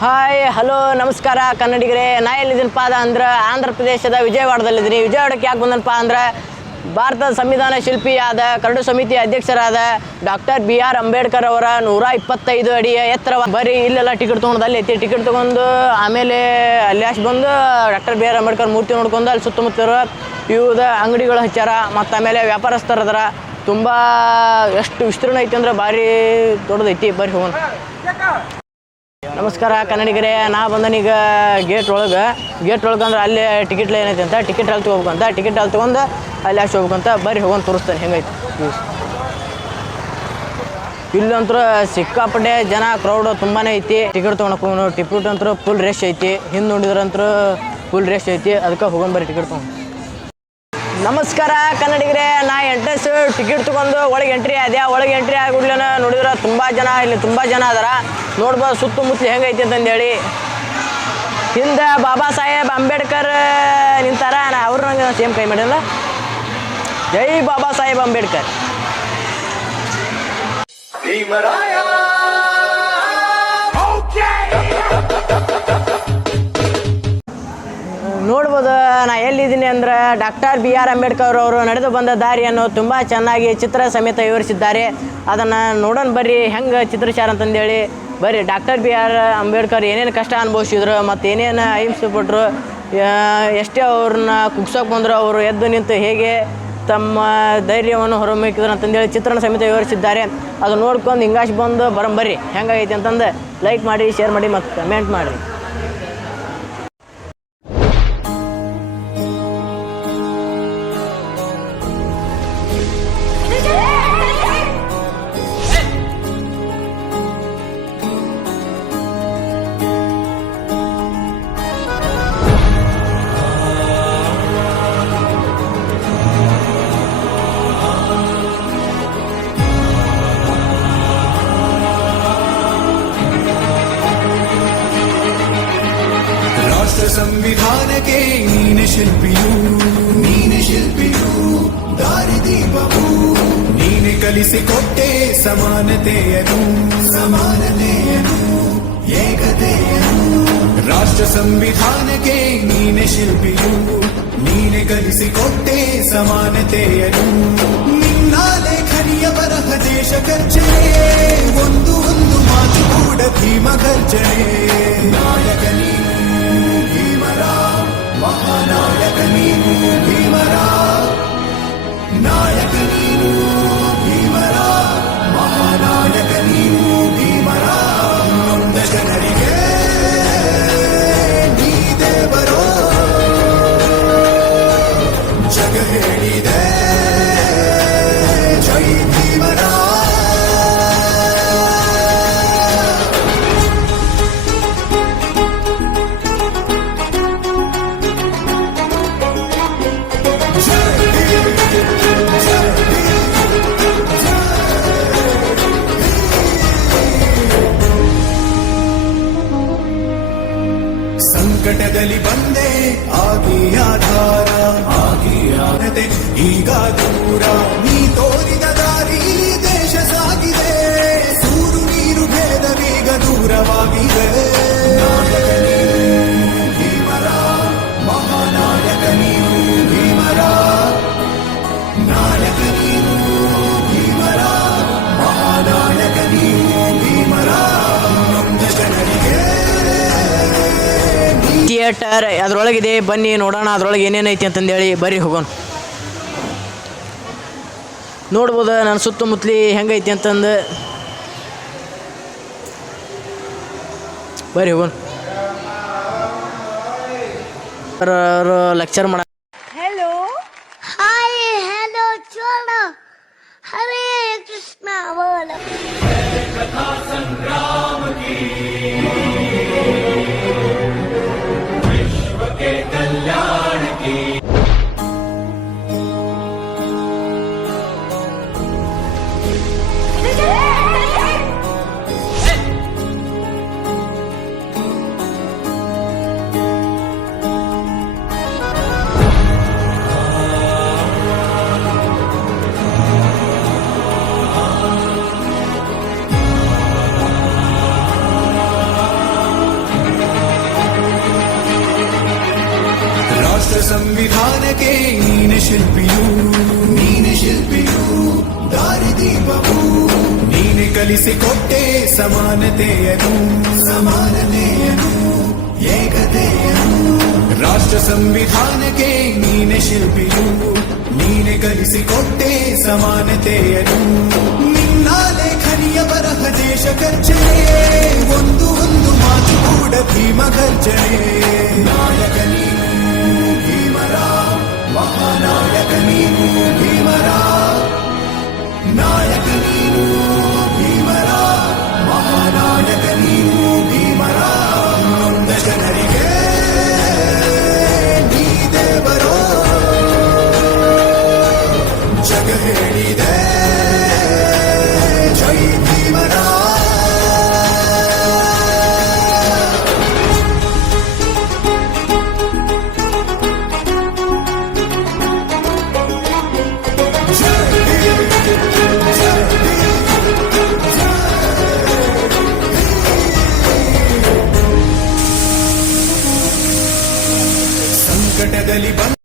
Hi hello ನಮಸ್ಕಾರ ಕನ್ನಡಿಗರೇ. ನಾ ಎಲ್ಲಿದ್ದೀನಪ್ಪ ಅಂದ್ರೆ ಆಂಧ್ರ ಪ್ರದೇಶದ ವಿಜಯವಾಡದಲ್ಲಿದ್ದೀನಿ. ವಿಜಯವಾಡಕ್ಕೆ ಯಾಕೆ ಬಂದನಪ್ಪ ಅಂದ್ರೆ ಭಾರತದ ಸಂವಿಧಾನ ಶಿಲ್ಪಿಯಾದ ಕರಡು ಸಮಿತಿ ಅಧ್ಯಕ್ಷರಾದ ಡಾಕ್ಟರ್ BR ಅಂಬೇಡ್ಕರ್ ಅವರ 125 ಅಡಿಯ ಎತ್ತರ. ಬರೀ ಇಲ್ಲೆಲ್ಲ ಟಿಕೆಟ್ ತೊಗೊಂಡು ಅಲ್ಲಿ ಎತ್ತಿ ಟಿಕೆಟ್ ತೊಗೊಂಡು ಆಮೇಲೆ ಅಲ್ಲಿ ಬಂದು ಡಾಕ್ಟರ್ BR ಅಂಬೇಡ್ಕರ್ ಮೂರ್ತಿ ನೋಡ್ಕೊಂಡು ಅಲ್ಲಿ ಸುತ್ತಮುತ್ತ ವಿವಿಧ ಅಂಗಡಿಗಳು ಹಚ್ಚಾರ. ಮತ್ತು ಆಮೇಲೆ ವ್ಯಾಪಾರಸ್ಥರು ಅದರ ತುಂಬ ಎಷ್ಟು ವಿಸ್ತೀರ್ಣ ಐತಿ ಅಂದ್ರೆ ಭಾರಿ ದೊಡ್ಡದೈತಿ. ಬರ್ರಿ ಹೋಗೋಣ. ನಮಸ್ಕಾರ ಕನ್ನಡಿಗರೇ. ನಾ ಬಂದನೀಗ ಗೇಟ್ ಒಳಗೆ ಅಂದ್ರೆ ಅಲ್ಲಿ ಟಿಕೆಟ್ ಏನೈತೆ ಅಂತ ಟಿಕೆಟ್ ಅಲ್ಲಿ ತೊಗೋಬೇಕಂತ ಟಿಕೆಟ್ ಅಲ್ಲಿ ತೊಗೊಂಡು ಅಲ್ಲಿ ಹೋಗ್ಬೇಕಂತ. ಬರ್ರಿ ಹೋಗೋಣ ತೋರಿಸ್ತಾನೆ ಹೆಂಗೈತಿ. ಇಲ್ಲಂತೂ ಸಿಕ್ಕಾಪಟ್ಟೆ ಜನ ಕ್ರೌಡ್ ತುಂಬಾ ಐತಿ. ಟಿಕೆಟ್ ತೊಗೊಳಕ್ಕೆ ಹೋಗೋಣ. ಟಿಕೆಟ್ ಅಂತೂ ಫುಲ್ ರೆಶ್ ಐತಿ. ಹಿಂದೆ ನೋಡಿದ್ರಂತೂ ಫುಲ್ ರೆಶ್ ಐತಿ. ಅದಕ್ಕೆ ಹೋಗೋಣ ಬರ್ರಿ ಟಿಕೆಟ್ ತೊಗೊಂಡು. ನಮಸ್ಕಾರ ಕನ್ನಡಿಗರೇ. ನಾ ಎಂಟ್ರೆನ್ಸ್ ಟಿಕೆಟ್ ತೊಗೊಂಡು ಒಳಗೆ ಎಂಟ್ರಿ ಆದೆ. ಒಳಗೆ ಎಂಟ್ರಿ ಆಗಿಡ್ಲೇನ ನೋಡಿದ್ರೆ ತುಂಬ ಜನ ಇಲ್ಲಿ ತುಂಬ ಜನ ಅದಾರ. ನೋಡ್ಬೋದು ಸುತ್ತಮುತ್ತಲು ಹೆಂಗೈತಿ ಅಂತಂದೇಳಿ. ಹಿಂದೆ ಬಾಬಾ ಸಾಹೇಬ್ ಅಂಬೇಡ್ಕರ್ ನಿಂತಾರ. ಅವ್ರು ನಂಗೆ ಸೇಮ್ ಕೈ ಮಾಡಿಲ್ಲ. ಜೈ ಬಾಬಾ ಸಾಹೇಬ್ ಅಂಬೇಡ್ಕರ್. ನೋಡ್ಬೋದು ನಾ ಎಲ್ಲಿದ್ದೀನಿ ಅಂದ್ರೆ ಡಾಕ್ಟರ್ BR ಅಂಬೇಡ್ಕರ್ ಅವರು ನಡೆದು ಬಂದ ದಾರಿಯನ್ನು ತುಂಬ ಚೆನ್ನಾಗಿ ಚಿತ್ರ ಸಮೇತ ವಿವರಿಸಿದ್ದಾರೆ. ಅದನ್ನು ನೋಡೋಣ ಬರ್ರಿ ಹೆಂಗೆ ಚಿತ್ರಚಾರ ಅಂತಂದೇಳಿ. ಬರ್ರಿ ಡಾಕ್ಟರ್ BR ಅಂಬೇಡ್ಕರ್ ಏನೇನು ಕಷ್ಟ ಅನುಭವಿಸಿದ್ರು ಮತ್ತು ಏನೇನು ಅಹಿಂಸೆ ಪಟ್ಟರು, ಎಷ್ಟೇ ಅವ್ರನ್ನ ಕುಗ್ಸೋಕೆ ಬಂದರು, ಅವರು ಎದ್ದು ನಿಂತು ಹೇಗೆ ತಮ್ಮ ಧೈರ್ಯವನ್ನು ಹೊರಮಿಕ್ಕಿದ್ರು ಅಂತಂದೇಳಿ ಚಿತ್ರಣ ಸಮೇತ ವಿವರಿಸಿದ್ದಾರೆ. ಅದು ನೋಡ್ಕೊಂಡು ಹಿಂಗಾಶ್ ಬಂದು ಬರ್ರಿ ಹೆಂಗಾಗೈತಿ ಅಂತಂದು ಲೈಕ್ ಮಾಡಿ, ಶೇರ್ ಮಾಡಿ ಮತ್ತು ಕಮೆಂಟ್ ಮಾಡಿರಿ. ಸಂವಿಧಾನಕ್ಕೆ ನೀನೆ ಶಿಲ್ಪಿಯು ದಾರಿದೀಪವು ನೀನೆ ಕಲಿಸಿಕೊಟ್ಟೆ ಸಮಾನತೆಯನು ಏಕತೆಯನು. ರಾಷ್ಟ್ರ ಸಂವಿಧಾನಕ್ಕೆ ನೀನೆ ಶಿಲ್ಪಿಯು ನೀನೆ ಕಲಿಸಿಕೊಟ್ಟೆ ಸಮಾನತೆಯನು. ನಿನ್ನ ಲೇಖನಿಯ ಬರಹ ದೇಶ ಗರ್ಜನೆ ಒಂದು ಮಾತು ಕೂಡ ಭೀಮ ಗರ್ಜನೆ. ನಾಯಕ ನೀನು ಭೀಮರ, ಮಹಾನಾಯಕ ನೀನು ಭೀಮರ, ನಾಯಕ ನೀನು ಭೀಮರ, ಮಹಾನಾಯಕ ನೀನು ಭೀಮರ. ನೊಂದ ಜನರಿಗೆ ನೀ ದೇವರೋ ಜಗ ಹೇಳಿದೆ ಜೈ ಭೀಮರ. ಸಂಕಟದಲ್ಲಿ ಬಂದೆ ಆಗಿ ಆಧಾರ ಆಗದೆ ಈಗ ದೂರ. ನೀ ತೋರಿದ ದಾರಿ ದೇಶ ಸಾಗಿದೆ. ಸೂರು ನೀರು ಭೇದವೀಗ ದೂರವಾಗಿದೆ. ನಾಯಕ ನೀನು ಭೀಮರ, ಮಹಾನಾಯಕ ನೀನು ಭೀಮರ, ನಾಯಕ ನೀನು ಭೀಮರ, ಮಹಾನಾಯಕ ನೀನು ಭೀಮರ. ನೊಂದ ಜನರಿಗೆ ಥಿಯೇಟರ್ ಅದರೊಳಗಿದೆ. ಬನ್ನಿ ನೋಡೋಣ ಅದರೊಳಗೆ ಏನೇನೈತಿ ಅಂತಂದೇಳಿ. ಬರ್ರಿ ಹೋಗೋಣ. ನೋಡ್ಬೋದು ನನ್ನ ಸುತ್ತಮುತ್ತಲಿ ಹೆಂಗೈತಿ ಅಂತಂದು. ಬರ್ರಿ ಹೋಗೋಣ. ಲೆಕ್ಚರ್ ಮಾಡ. Hello. Hi. Hello. Cholo. Hare Krishna. Bola. कथा संग्राम की विश्व के कल्याण की. ಸಂವಿಧಾನಕ್ಕೆ ನೀನೆ ಶಿಲ್ಪಿಯು, ನೀನೆ ಶಿಲ್ಪಿಯು, ದಾರಿದೀಪವು ನೀನೆ ಕಲಿಸಿಕೊಟ್ಟೆ ಸಮಾನತೆಯನು, ಸಮಾನತೆಯನು, ಏಕತೆಯನು. ರಾಷ್ಟ್ರ ಸಂವಿಧಾನಕ್ಕೆ ನೀನೆ ಶಿಲ್ಪಿಯು, ನೀನೆ ಕಲಿಸಿಕೊಟ್ಟೆ ಸಮಾನತೆಯನು. ನಿನ್ನ ಲೇಖನಿಯ ಬರಹ ದೇಶ ಗರ್ಜನೆ, ಒಂದು ಒಂದು ಮಾತು ಕೂಡ ಭೀಮ ಗರ್ಜನೆ. ನಾಯಕ ನೀನು ಭೀಮರ, ಮಹಾನಾಯಕ ನೀನು ಭೀಮರ, ನಾಯಕ ನೀನು ಭೀಮರ, ಮಹಾನಾಯಕ ನೀನು ಭೀಮರ. ನೊಂದ ಜನರಿಗೆ ನೀ ದೇವರೋ ಜಗ ಹೇಳಿದೆ ಜೈ ಭೀಮರ. ಸಂಕಟದಲ್ಲಿ ಬಂದ